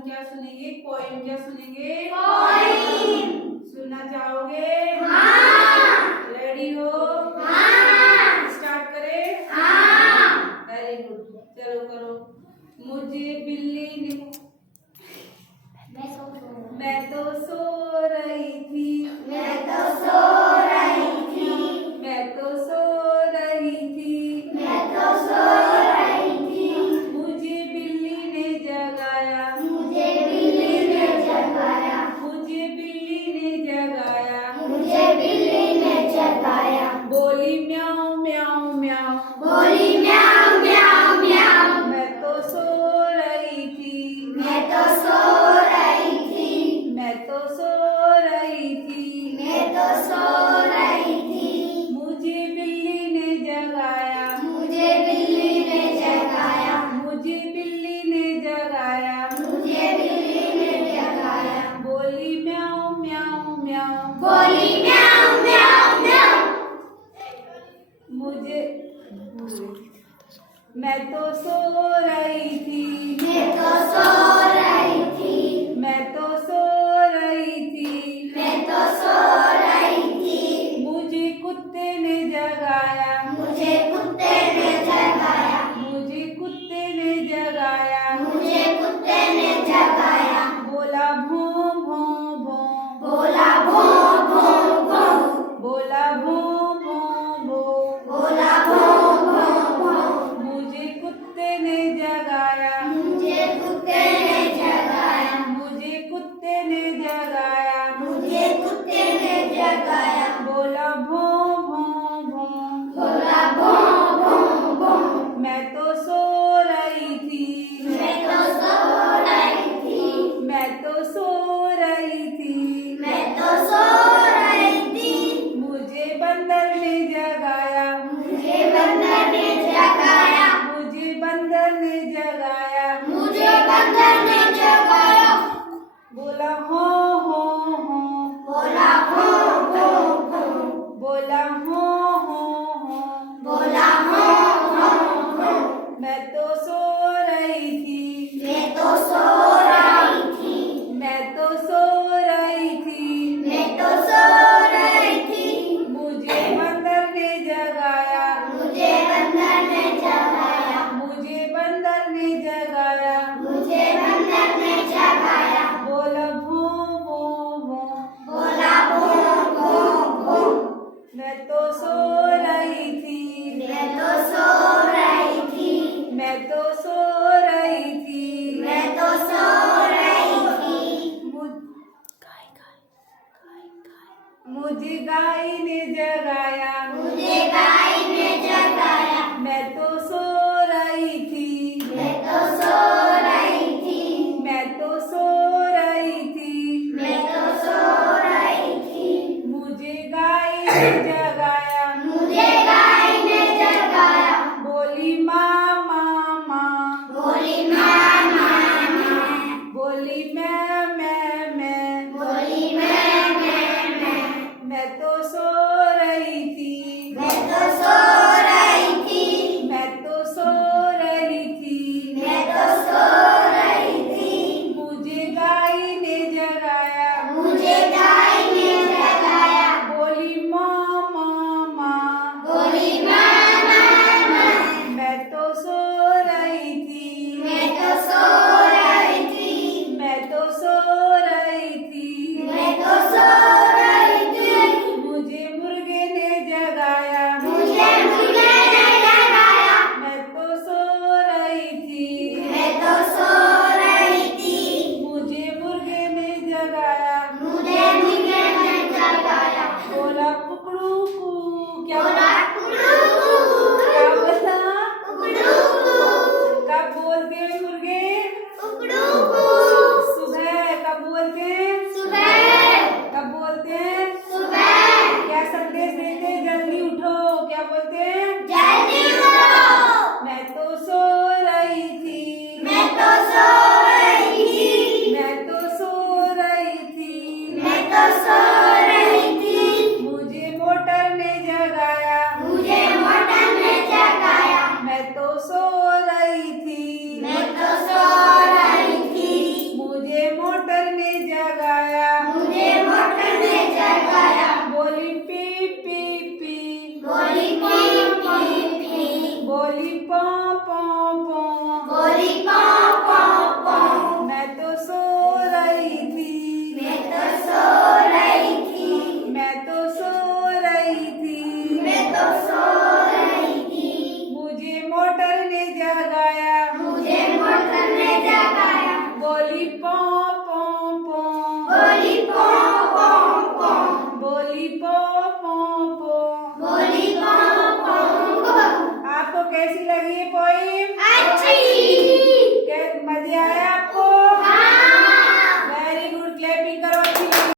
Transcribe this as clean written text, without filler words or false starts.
हम क्या सुनेंगे? पोएम क्या सुनेंगे? पोएम। सुनना चाहोगे? हाँ। रेडी हो? हाँ। स्टार्ट करें? हाँ। वेरी गुड, चलो करो। मुझे बिल्ली ने मैं तो सो रही थी, मैं तो सो रही थी, मैं तो सो रही थी, मैं तो सो रही थी, मुझे बिल्ली ने जगाया, मुझे बिल्ली ने जगाया, मुझे बिल्ली ने जगाया, मुझे बिल्ली ने जगाया, बोली म्याऊं म्याऊं म्याऊं, बोली म्याऊं म्याऊं म्याऊं, मैं तो सो रही थी, मैं तो सो रही थी, मैं तो सो रही थी, मैं तो सो रही थी, मुझे बिल्ली ने जगाया, मुझे बिल्ली ने जगाया, मुझे बिल्ली ने जगाया, मुझे बिल्ली ने जगाया, बोली म्याऊं म्याऊं म्याऊं, बोली म्याऊं म्याऊं म्याऊं, मुझे मैं तो सो रही थी, मैं तो सो रही थी, मैं तो सो रही थी, मैं तो सो रही थी, मुझे कुत्ते ने जगाया, मुझे कुत्ते ने जगाया, मुझे कुत्ते ने जगाया, मुझे कुत्ते ने जगाया, बोला भों भों भों, बोला भों भों भों, बोला भों भों भों, बोला भों भों भों, मुझे कुत्ते ने जगाया, मुझे कुत्ते ने जगाया, मुझे कुत्ते ने जगाया, मुझे कुत्ते ने जगाया, बोला भों भों भों, बोला भों भों भों, मैं तो सो रही थी, मैं तो सो रही थी, मैं तो सो रही थी, मैं तो सो रही थी, मुझे बंदर ने जगाया, मुझे बंदर ने जगाया, मुझे बंदर ने जगाया, मुझे बंदर बोली पौ पौ पौ, बोली पौ पौ पौ, मैं तो सो रही थी, मैं तो सो रही थी, मैं तो सो रही थी, मैं तो सो रही थी, मुझे मोटर ने जगाया, मुझे मोटर ने जगाया, बोली पौ पौ पौ, बोली पौ पौ पौ, बोली पौ पौ पौ। बोली पौ पौ पौ। आपको कैसी लगी ये पोएम?